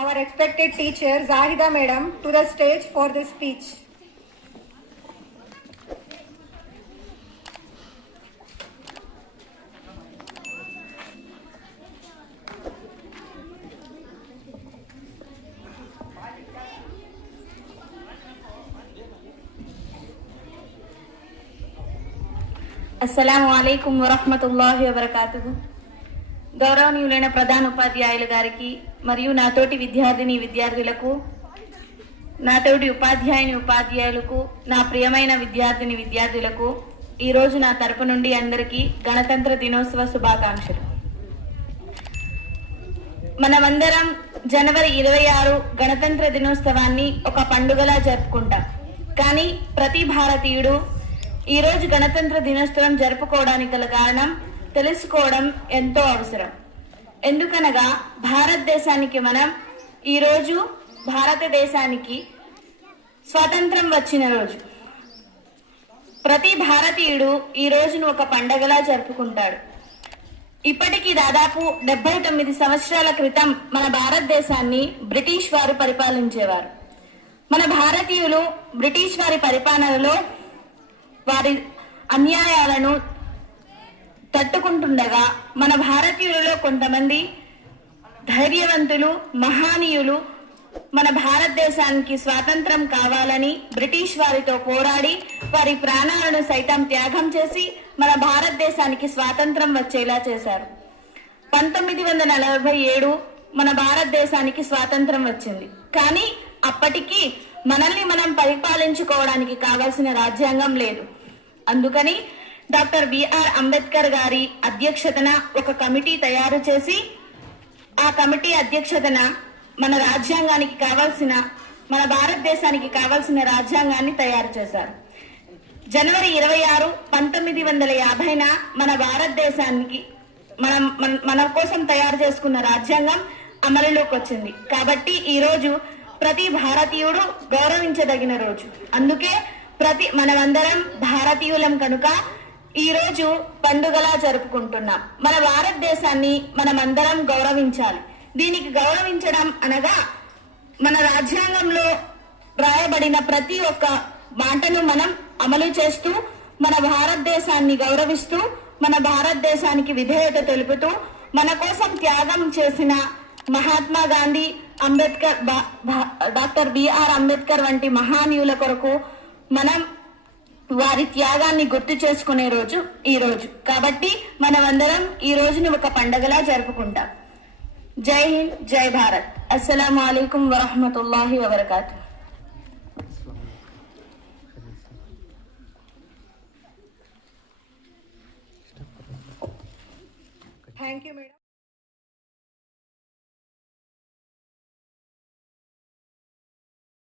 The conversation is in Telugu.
our respected teacher Zahida Madam to the stage for this speech. అస్సలాము అలైకుం వరహ్మతుల్లాహి వబరకాతుహు. గౌరవనీయులైన ప్రధాన ఉపాధ్యాయులు గారికి మరియు నాతోటి విద్యార్థులకు, నాతోటి ఉపాధ్యాయులకు, నా ప్రియమైన విద్యార్థులకు ఈరోజు నా తరపు నుండి అందరికీ గణతంత్ర దినోత్సవ శుభాకాంక్షలు. మనమందరం జనవరి 26 గణతంత్ర దినోత్సవాన్ని ఒక పండుగలా జరుపుకుంటాం. కానీ ప్రతి భారతీయుడు ఈరోజు గణతంత్ర దినోత్సవం జరుపుకోవడానికి గల కారణం తెలుసుకోవడం ఎంతో అవసరం. ఎందుకనగా భారతదేశానికి స్వాతంత్రం వచ్చిన రోజు. ప్రతి భారతీయుడు ఈ రోజును ఒక పండగలా జరుపుకుంటాడు. ఇప్పటికీ దాదాపు 79 సంవత్సరాల క్రితం మన భారతదేశాన్ని బ్రిటిష్ వారు పరిపాలించేవారు. మన భారతీయులు బ్రిటిష్ వారి పరిపాలనలో వారి అన్యాయాలను తట్టుకుంటుండగా మన భారతీయులలో కొంతమంది ధైర్యవంతులు, మహానీయులు మన భారతదేశానికి స్వాతంత్రం కావాలని బ్రిటిష్ వారితో పోరాడి వారి ప్రాణాలను సైతం త్యాగం చేసి మన భారతదేశానికి స్వాతంత్రం వచ్చేలా చేశారు. 1947 మన భారతదేశానికి స్వాతంత్రం వచ్చింది. కానీ అప్పటికి మనల్ని మనం పరిపాలించుకోవడానికి కావాల్సిన రాజ్యాంగం లేదు. అందుకని డాక్టర్ బిఆర్ అంబేద్కర్ గారి అధ్యక్షతన ఒక కమిటీ తయారు చేసి ఆ కమిటీ అధ్యక్షతన మన రాజ్యాంగానికి కావాల్సిన, మన భారతదేశానికి కావాల్సిన రాజ్యాంగాన్ని తయారు చేశారు. జనవరి 26, 1950న మన భారతదేశానికి మన కోసం తయారు చేసుకున్న రాజ్యాంగం అమలులోకి వచ్చింది. కాబట్టి ఈ రోజు ప్రతి భారతీయుడు గౌరవించదగిన రోజు. అందుకే మనమందరం భారతీయులం కనుక ఈ రోజు పండుగలా జరుపుకుంటున్నాం. మన భారతదేశాన్ని మనమందరం గౌరవించాలి. దీనికి గౌరవించడం అనగా మన రాజ్యాంగంలో రాయబడిన ప్రతి ఒక్క మాటను మనం అమలు చేస్తూ, మన భారతదేశాన్ని గౌరవిస్తూ, మన భారతదేశానికి విధేయత తెలుపుతూ, మన కోసం త్యాగం చేసిన మహాత్మా గాంధీ, అంబేద్కర్, డాక్టర్ బిఆర్ అంబేద్కర్ వంటి మహానీయుల కొరకు మనం వారి త్యాగాన్ని గుర్తు చేసుకునే రోజు ఈ రోజు. కాబట్టి మనమందరం ఈ రోజుని ఒక పండగలా జరుపుకుంటాం. జై హింద్, జై భారత్. అస్సలాము అలైకుం వరహ్మతుల్లాహి వబరకాతుహు. Thank you, madam.